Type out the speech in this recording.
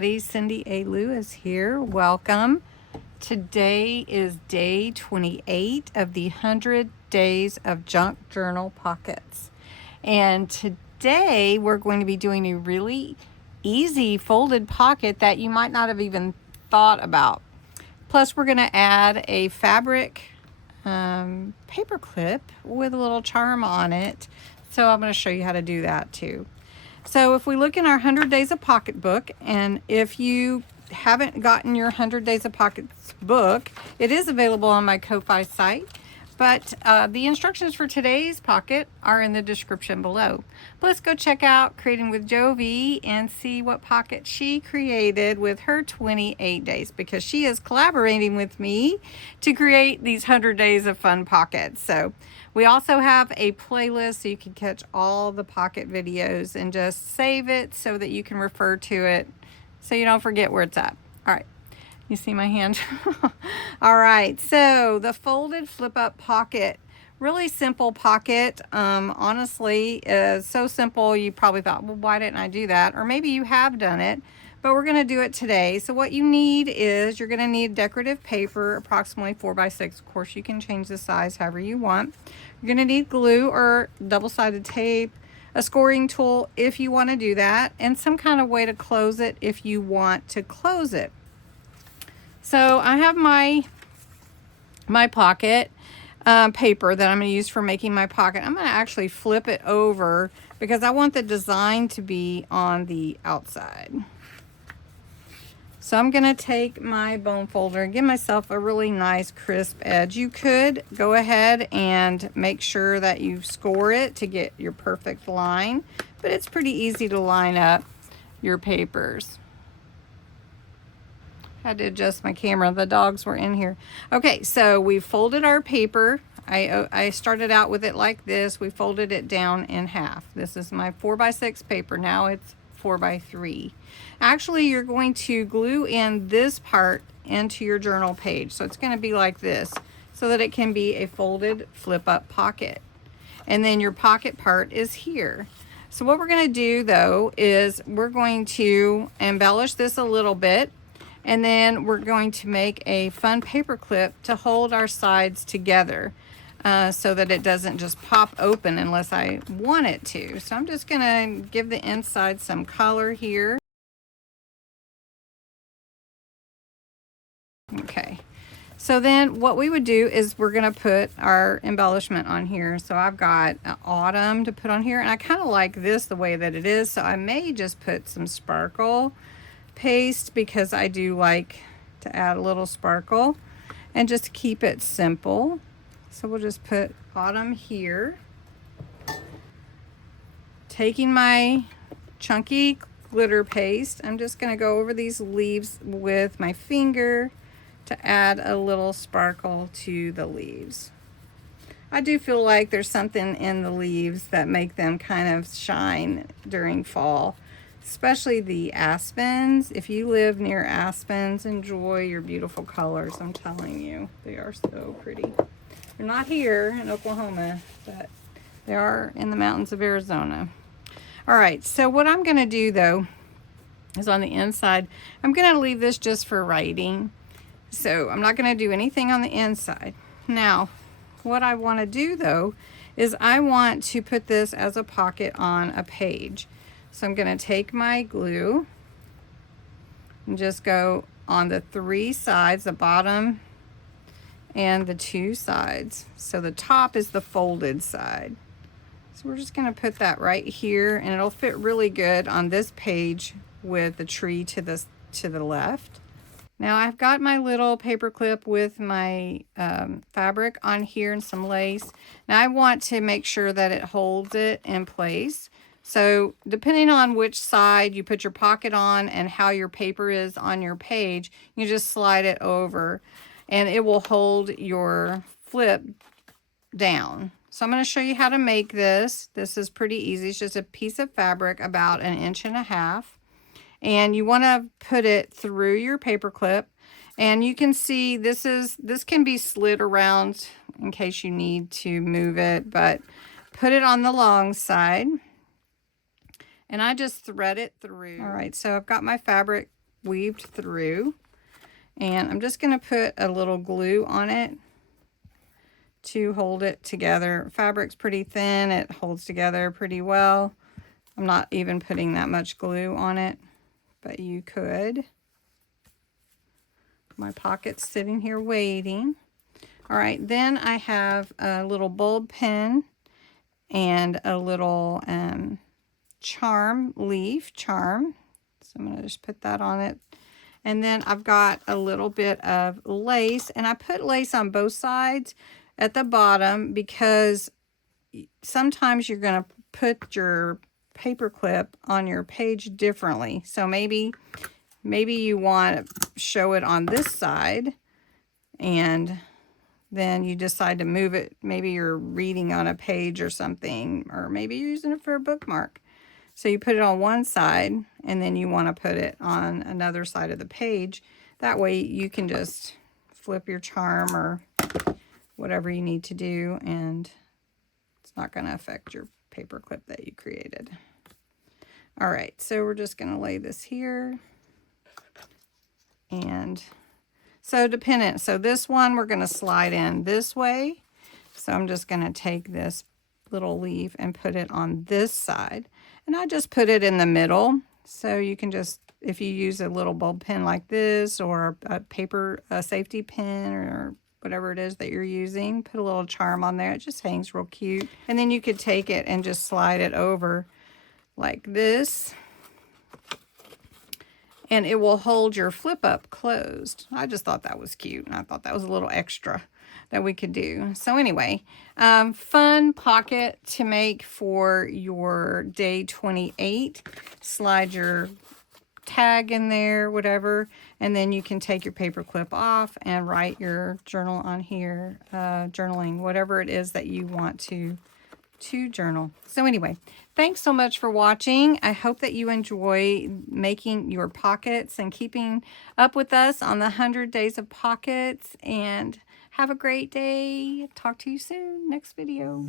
everybody. Cindy A. Lewis here. Welcome. Today is day 28 of the 100 Days of Junk Journal Pockets. And today we're going to be doing a really easy folded pocket that you might not have even thought about. Plus we're going to add a fabric paper clip with a little charm on it. So I'm going to show you how to do that too. So if we look in our 100 Days of Pocket book, and if you haven't gotten your 100 Days of Pockets book, it is available on my Ko-Fi site. But the instructions for today's pocket are in the description below. But let's go check out Creating with Jovi and see what pocket she created with her 28 days, because she is collaborating with me to create these 100 Days of Fun pockets. So we also have a playlist so you can catch all the pocket videos and just save it so that you can refer to it so you don't forget where it's at. All right. You see my hand? All right, so the folded flip up pocket, really simple pocket. Honestly, so simple you probably thought, well, why didn't I do that? Or maybe you have done it, but we're gonna do it today. So what you need is, you're gonna need decorative paper, approximately 4x6. Of course, you can change the size however you want. You're gonna need glue or double-sided tape, a scoring tool if you wanna do that, and some kind of way to close it if you want to close it. So I have my pocket paper that I'm going to use for making my pocket. I'm going to actually flip it over because I want the design to be on the outside. So I'm going to take my bone folder and give myself a really nice crisp edge. You could go ahead and make sure that you score it to get your perfect line, but it's pretty easy to line up your papers. Had to adjust my camera. The dogs were in here. Okay, so we folded our paper. I started out with it like this. We folded it down in half. This is my 4x6 paper. Now it's 4x3. Actually, you're going to glue in this part into your journal page. So it's going to be like this, so that it can be a folded flip up pocket. And then your pocket part is here. So what we're going to do though is we're going to embellish this a little bit. And then we're going to make a fun paper clip to hold our sides together so that it doesn't just pop open unless I want it to. So I'm just going to give the inside some color here. Okay. So then what we would do is we're going to put our embellishment on here. So I've got autumn to put on here, and I kind of like this the way that it is. So I may just put some sparkle paste because I do like to add a little sparkle and just keep it simple. So we'll just put autumn here. Taking my chunky glitter paste, I'm just going to go over these leaves with my finger to add a little sparkle to the leaves. I do feel like there's something in the leaves that make them kind of shine during fall. Especially the aspens. If you live near aspens, enjoy your beautiful colors. I'm telling you, they are so pretty. They're not here in Oklahoma, but they are in the mountains of Arizona. All right, so what I'm going to do though is on the inside, I'm going to leave this just for writing. So I'm not going to do anything on the inside. Now, what I want to do though is I want to put this as a pocket on a page. So I'm going to take my glue and just go on the 3 sides, the bottom and the 2 sides. So the top is the folded side. So we're just going to put that right here, and it'll fit really good on this page with the tree to the left. Now I've got my little paper clip with my fabric on here and some lace. Now I want to make sure that it holds it in place. So depending on which side you put your pocket on and how your paper is on your page, you just slide it over and it will hold your flip down. So I'm going to show you how to make this. This is pretty easy. It's just a piece of fabric about 1.5 inches. And you want to put it through your paper clip. And you can see this can be slid around in case you need to move it, but put it on the long side. And I just thread it through. All right, so I've got my fabric weaved through. And I'm just going to put a little glue on it to hold it together. Fabric's pretty thin. It holds together pretty well. I'm not even putting that much glue on it, but you could. My pocket's sitting here waiting. All right, then I have a little bulb pin and a little charm, leaf charm. So I'm going to just put that on it. And then I've got a little bit of lace, and I put lace on both sides at the bottom because sometimes you're going to put your paper clip on your page differently. So maybe you want to show it on this side, and then you decide to move it. Maybe you're reading on a page or something, or maybe you're using it for a bookmark. So you put it on one side, and then you want to put it on another side of the page. That way you can just flip your charm or whatever you need to do, and it's not going to affect your paper clip that you created. All right, so we're just going to lay this here. And so dependent, so this one we're going to slide in this way. So I'm just going to take this little leaf and put it on this side. And I just put it in the middle. So you can just, if you use a little bulb pin like this, or a safety pin, or whatever it is that you're using, put a little charm on there. It just hangs real cute. And then you could take it and just slide it over like this, and it will hold your flip up closed. I just thought that was cute, and I thought that was a little extra that we could do. So anyway, fun pocket to make for your day 28. Slide your tag in there, whatever, and then you can take your paper clip off and write your journal on here, journaling, whatever it is that you want to journal. So anyway, thanks so much for watching. I hope that you enjoy making your pockets and keeping up with us on the 100 Days of Pockets, and have a great day. Talk to you soon. Next video.